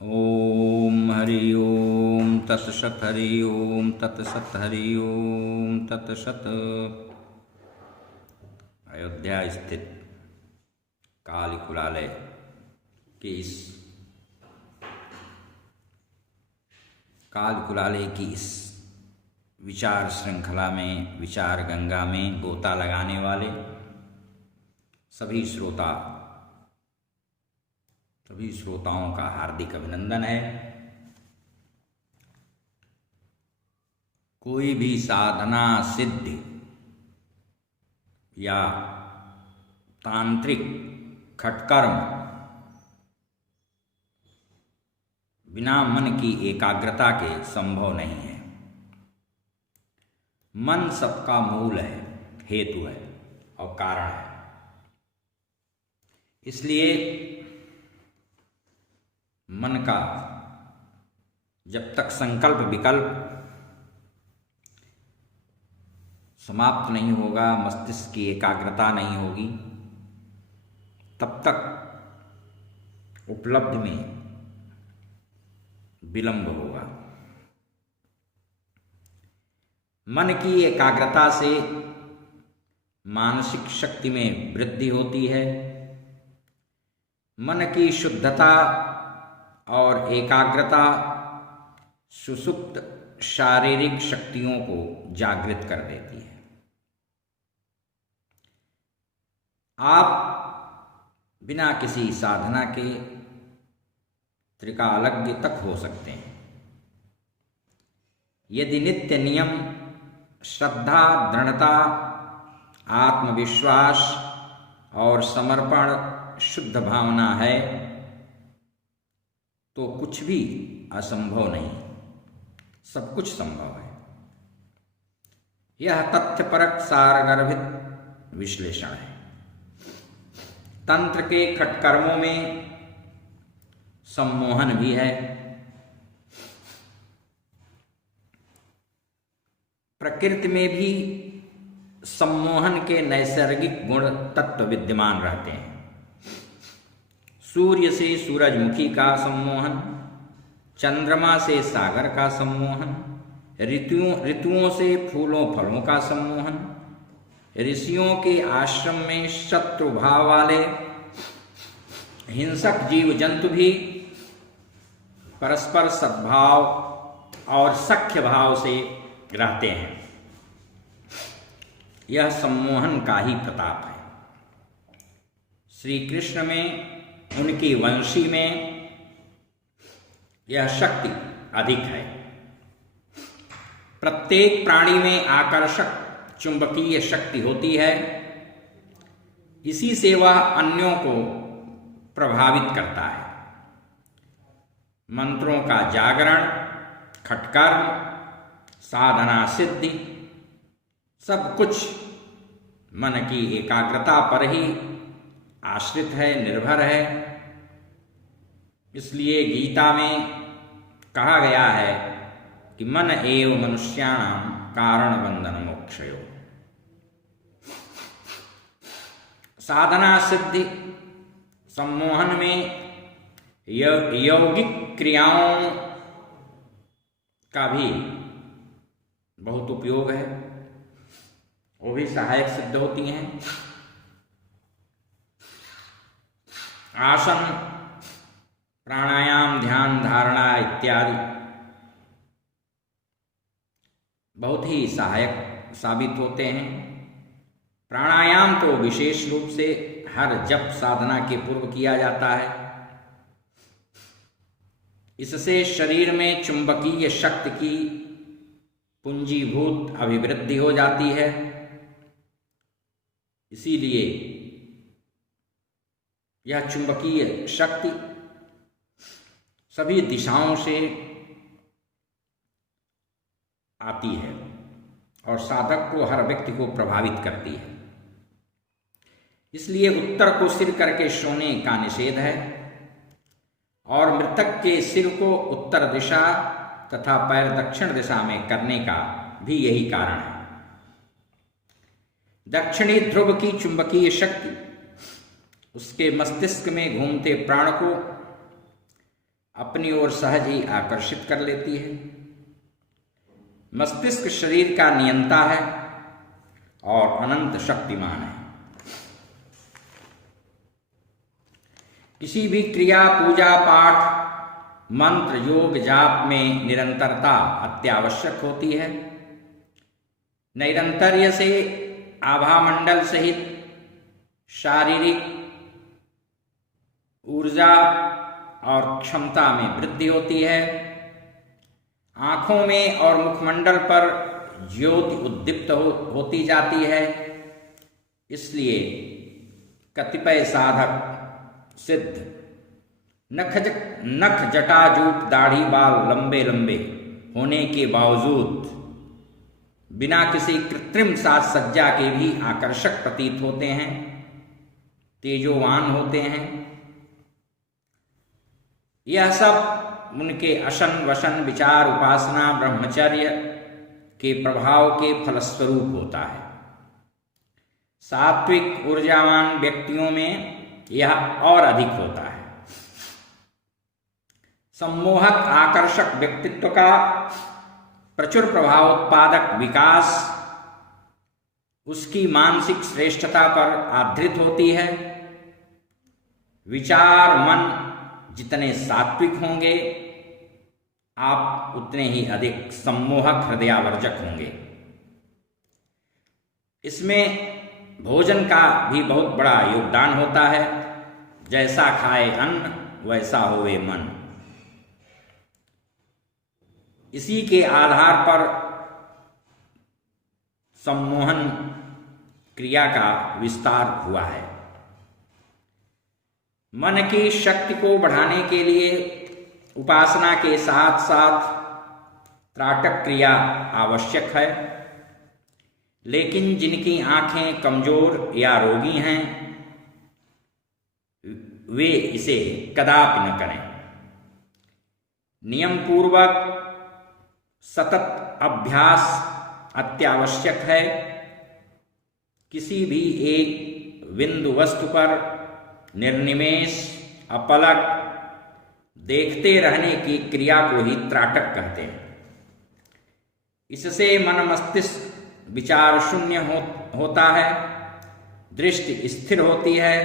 ओम हरि ओम तत्सत हरि ओम तत्सत हरि ओम तत्सत। अयोध्या स्थित काल कुलालय के इस काल कुलालय की इस विचार श्रृंखला में, विचार गंगा में गोता लगाने वाले सभी श्रोताओं का हार्दिक अभिनंदन है। कोई भी साधना सिद्धि या तांत्रिक खटकर्म बिना मन की एकाग्रता के संभव नहीं है। मन सबका मूल है, हेतु है और कारण है। इसलिए मन का जब तक संकल्प विकल्प समाप्त नहीं होगा, मस्तिष्क की एकाग्रता नहीं होगी, तब तक उपलब्धि में विलंब होगा। मन की एकाग्रता से मानसिक शक्ति में वृद्धि होती है। मन की शुद्धता और एकाग्रता सुसुप्त शारीरिक शक्तियों को जागृत कर देती है। आप बिना किसी साधना के त्रिकालज्ञ तक हो सकते हैं, यदि नित्य नियम, श्रद्धा, दृढ़ता, आत्मविश्वास और समर्पण, शुद्ध भावना है तो कुछ भी असंभव नहीं, सब कुछ संभव है। यह तथ्यपरक सारगर्भित विश्लेषण है। तंत्र के खटकर्मों में सम्मोहन भी है। प्रकृति में भी सम्मोहन के नैसर्गिक गुण तत्व विद्यमान रहते हैं। सूर्य से सूरजमुखी का सम्मोहन, चंद्रमा से सागर का सम्मोहन, ऋतुओं से फूलों फलों का सम्मोहन, ऋषियों के आश्रम में शत्रु भाव वाले हिंसक जीव जंतु भी परस्पर सद्भाव और सख्य भाव से रहते हैं। यह सम्मोहन का ही प्रताप है। श्री कृष्ण में, उनकी वंशी में यह शक्ति अधिक है। प्रत्येक प्राणी में आकर्षक चुंबकीय शक्ति होती है। इसी से वह अन्यों को प्रभावित करता है। मंत्रों का जागरण, खटकर्म, साधना सिद्धि सब कुछ मन की एकाग्रता पर ही आश्रित है, निर्भर है। इसलिए गीता में कहा गया है कि मन एव मनुष्याणां कारण बंधन मोक्षयो। साधना सिद्धि सम्मोहन में यौगिक क्रियाओं का भी बहुत उपयोग है, वो भी सहायक सिद्ध होती हैं। आसन, प्राणायाम, ध्यान, धारणा इत्यादि बहुत ही सहायक साबित होते हैं। प्राणायाम तो विशेष रूप से हर जप साधना के पूर्व किया जाता है। इससे शरीर में चुंबकीय शक्ति की पूंजीभूत अभिवृद्धि हो जाती है। इसीलिए यह चुंबकीय शक्ति सभी दिशाओं से आती है और साधक को, हर व्यक्ति को प्रभावित करती है। इसलिए उत्तर को सिर करके सोने का निषेध है और मृतक के सिर को उत्तर दिशा तथा पैर दक्षिण दिशा में करने का भी यही कारण है। दक्षिणी ध्रुव की चुंबकीय शक्ति उसके मस्तिष्क में घूमते प्राण को अपनी ओर सहज ही आकर्षित कर लेती है। मस्तिष्क शरीर का नियंता है और अनंत शक्तिमान है। किसी भी क्रिया, पूजा पाठ, मंत्र, योग, जाप में निरंतरता अत्यावश्यक होती है। नैरंतर्य से आभामंडल सहित शारीरिक ऊर्जा और क्षमता में वृद्धि होती है। आंखों में और मुखमंडल पर ज्योति उद्दीप्त होती जाती है। इसलिए कतिपय साधक सिद्ध नख जटाजूट दाढ़ी बाल लंबे लंबे होने के बावजूद बिना किसी कृत्रिम साज सज्जा के भी आकर्षक प्रतीत होते हैं, तेजोवान होते हैं। यह सब उनके अशन वशन विचार, उपासना, ब्रह्मचर्य के प्रभाव के फलस्वरूप होता है। सात्विक ऊर्जावान व्यक्तियों में यह और अधिक होता है। सम्मोहक आकर्षक व्यक्तित्व का प्रचुर प्रभाव उत्पादक विकास उसकी मानसिक श्रेष्ठता पर आधारित होती है। विचार मन जितने सात्विक होंगे, आप उतने ही अधिक सम्मोहक हृदयावर्जक होंगे। इसमें भोजन का भी बहुत बड़ा योगदान होता है। जैसा खाए अन्न वैसा होवे मन। इसी के आधार पर सम्मोहन क्रिया का विस्तार हुआ है। मन की शक्ति को बढ़ाने के लिए उपासना के साथ साथ त्राटक क्रिया आवश्यक है। लेकिन जिनकी आंखें कमजोर या रोगी हैं, वे इसे कदापि न करें। नियम पूर्वक सतत अभ्यास अत्यावश्यक है। किसी भी एक बिंदु वस्तु पर निर्निमेष अपलक देखते रहने की क्रिया को ही त्राटक कहते हैं। इससे मन मस्तिष्क विचार शून्य होता है, दृष्टि स्थिर होती है,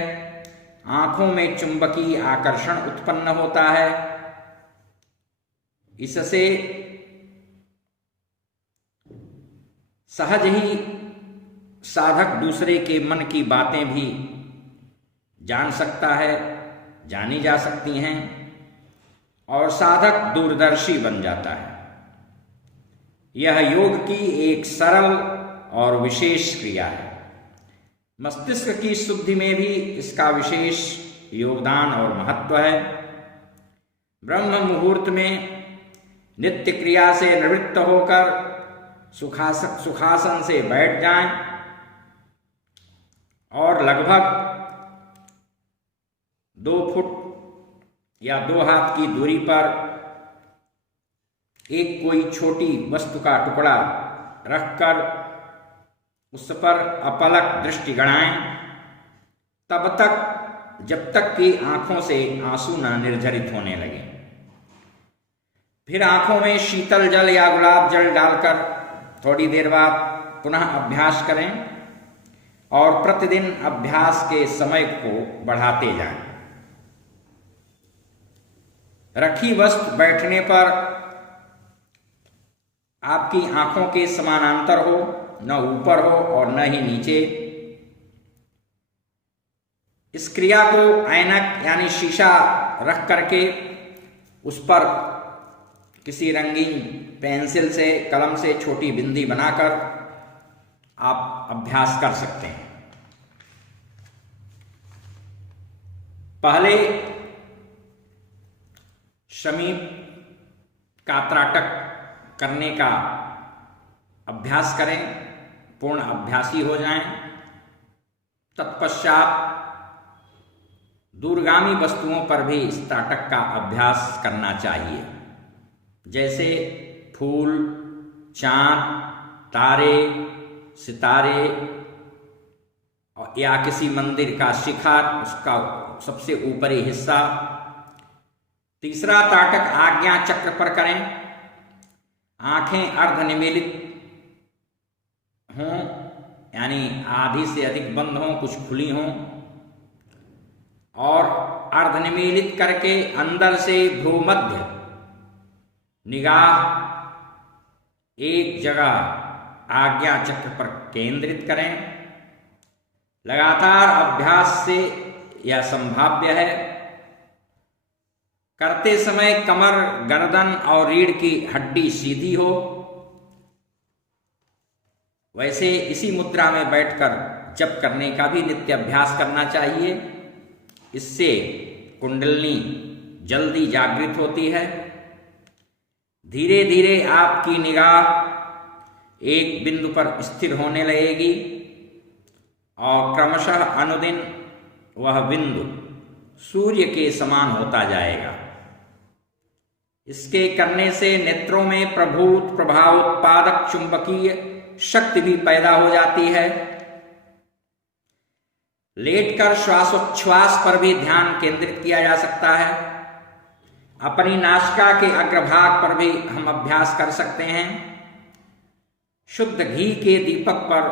आंखों में चुंबकीय आकर्षण उत्पन्न होता है। इससे सहज ही साधक दूसरे के मन की बातें भी जान सकता है, जानी जा सकती हैं और साधक दूरदर्शी बन जाता है। यह योग की एक सरल और विशेष क्रिया है। मस्तिष्क की शुद्धि में भी इसका विशेष योगदान और महत्व है। ब्रह्म मुहूर्त में नित्य क्रिया से निवृत्त होकर सुखासन से बैठ जाएं और लगभग 2 फुट या 2 हाथ की दूरी पर एक कोई छोटी वस्तु का टुकड़ा रखकर उस पर अपलक दृष्टि गड़ाएं, तब तक जब तक कि आंखों से आंसू न निर्झरित होने लगे। फिर आंखों में शीतल जल या गुलाब जल डालकर थोड़ी देर बाद पुनः अभ्यास करें और प्रतिदिन अभ्यास के समय को बढ़ाते जाएं। रखी वस्तु बैठने पर आपकी आंखों के समानांतर हो, न ऊपर हो और न ही नीचे। इस क्रिया को ऐनक यानी शीशा रख करके उस पर किसी रंगीन पेंसिल से, कलम से छोटी बिंदी बनाकर आप अभ्यास कर सकते हैं। पहले समीप का त्राटक करने का अभ्यास करें, पूर्ण अभ्यासी हो जाएं। तत्पश्चात दूरगामी वस्तुओं पर भी इस त्राटक का अभ्यास करना चाहिए, जैसे फूल, चांद, तारे, सितारे या किसी मंदिर का शिखर, उसका सबसे ऊपरी हिस्सा, तीसरा त्राटक आज्ञा चक्र पर करें। आंखें अर्धनिमीलित हों, यानी आधी से अधिक बंद हों, कुछ खुली हों, और अर्धनिमीलित करके अंदर से भ्रूमध्य निगाह एक जगह आज्ञा चक्र पर केंद्रित करें। लगातार अभ्यास से यह संभाव्य है। करते समय कमर, गर्दन और रीढ़ की हड्डी सीधी हो। वैसे इसी मुद्रा में बैठकर जप करने का भी नित्य अभ्यास करना चाहिए। इससे कुंडलिनी जल्दी जागृत होती है। धीरे धीरे आपकी निगाह एक बिंदु पर स्थिर होने लगेगी और क्रमशः अनुदिन वह बिंदु सूर्य के समान होता जाएगा। इसके करने से नेत्रों में प्रभूत प्रभावोत्पादक चुंबकीय शक्ति भी पैदा हो जाती है। लेटकर श्वासोच्छ्वास पर भी ध्यान केंद्रित किया जा सकता है। अपनी नासिका के अग्रभाग पर भी हम अभ्यास कर सकते हैं। शुद्ध घी के दीपक पर,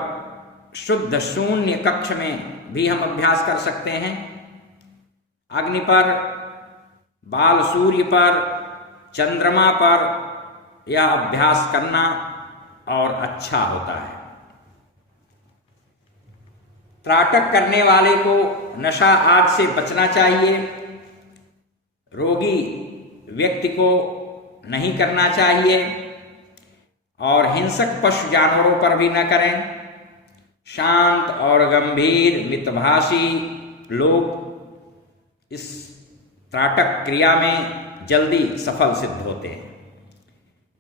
शुद्ध शून्य कक्ष में भी हम अभ्यास कर सकते हैं। अग्नि पर, बाल सूर्य पर, चंद्रमा पर यह अभ्यास करना और अच्छा होता है। त्राटक करने वाले को नशा आदि से बचना चाहिए। रोगी व्यक्ति को नहीं करना चाहिए और हिंसक पशु जानवरों पर भी न करें। शांत और गंभीर मितभाषी लोग इस त्राटक क्रिया में जल्दी सफल सिद्ध होते हैं।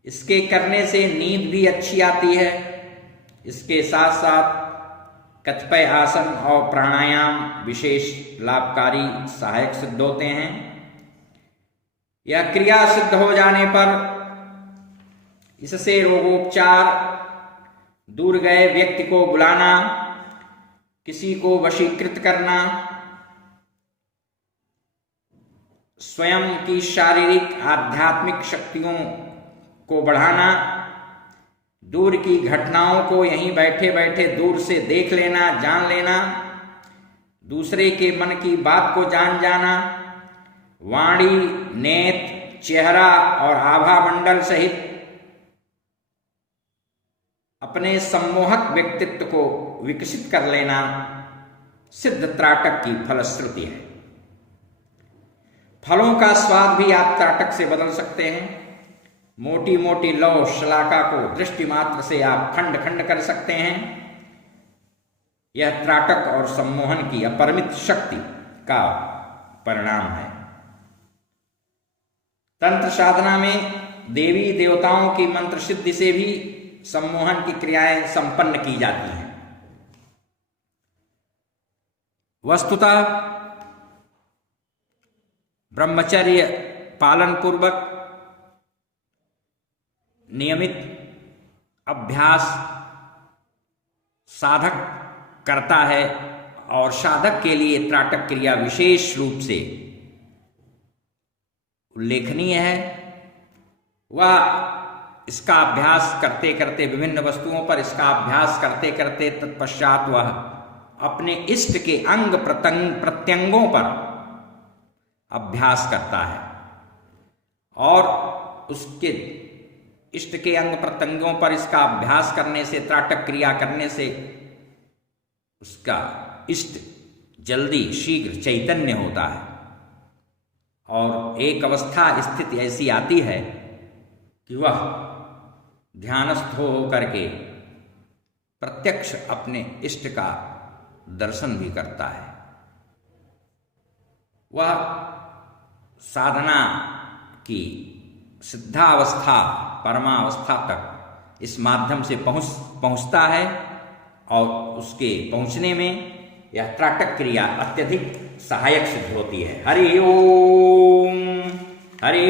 इसके करने से नींद भी अच्छी आती है। इसके साथ साथ कतिपय आसन और प्राणायाम विशेष लाभकारी सहायक सिद्ध होते हैं। यह क्रिया सिद्ध हो जाने पर इससे रोगोपचार, दूर गए व्यक्ति को बुलाना, किसी को वशीकृत करना, स्वयं की शारीरिक आध्यात्मिक शक्तियों को बढ़ाना, दूर की घटनाओं को यहीं बैठे बैठे दूर से देख लेना, जान लेना, दूसरे के मन की बात को जान जाना, वाणी, नेत्र, चेहरा और आभा मंडल सहित अपने सम्मोहक व्यक्तित्व को विकसित कर लेना सिद्ध त्राटक की फलश्रुति है। फलों का स्वाद भी आप त्राटक से बदल सकते हैं। मोटी मोटी लौह शलाका को दृष्टि मात्र से आप खंड खंड कर सकते हैं। यह त्राटक और सम्मोहन की अपरिमित शक्ति का परिणाम है। तंत्र साधना में देवी देवताओं की मंत्र सिद्धि से भी सम्मोहन की क्रियाएं संपन्न की जाती हैं। वस्तुतः ब्रह्मचर्य पालन पूर्वक नियमित अभ्यास साधक करता है और साधक के लिए त्राटक क्रिया विशेष रूप से उल्लेखनीय है। वह इसका अभ्यास करते करते, विभिन्न वस्तुओं पर इसका अभ्यास करते करते तत्पश्चात वह अपने इष्ट के अंग प्रत्यंगों पर अभ्यास करता है और उसके इष्ट के अंग प्रत्यंगों पर इसका अभ्यास करने से, त्राटक क्रिया करने से उसका इष्ट जल्दी शीघ्र चैतन्य होता है और एक अवस्था स्थिति ऐसी आती है कि वह ध्यानस्थ हो करके प्रत्यक्ष अपने इष्ट का दर्शन भी करता है। वह साधना की सिद्धावस्था, परमावस्था तक इस माध्यम से पहुंचता है और उसके पहुंचने में यह त्राटक क्रिया अत्यधिक सहायक सिद्ध होती है। हरि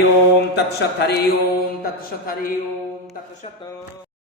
ओम तत्सत, हरि ओम तत्सत, हरि ओम तत्सत।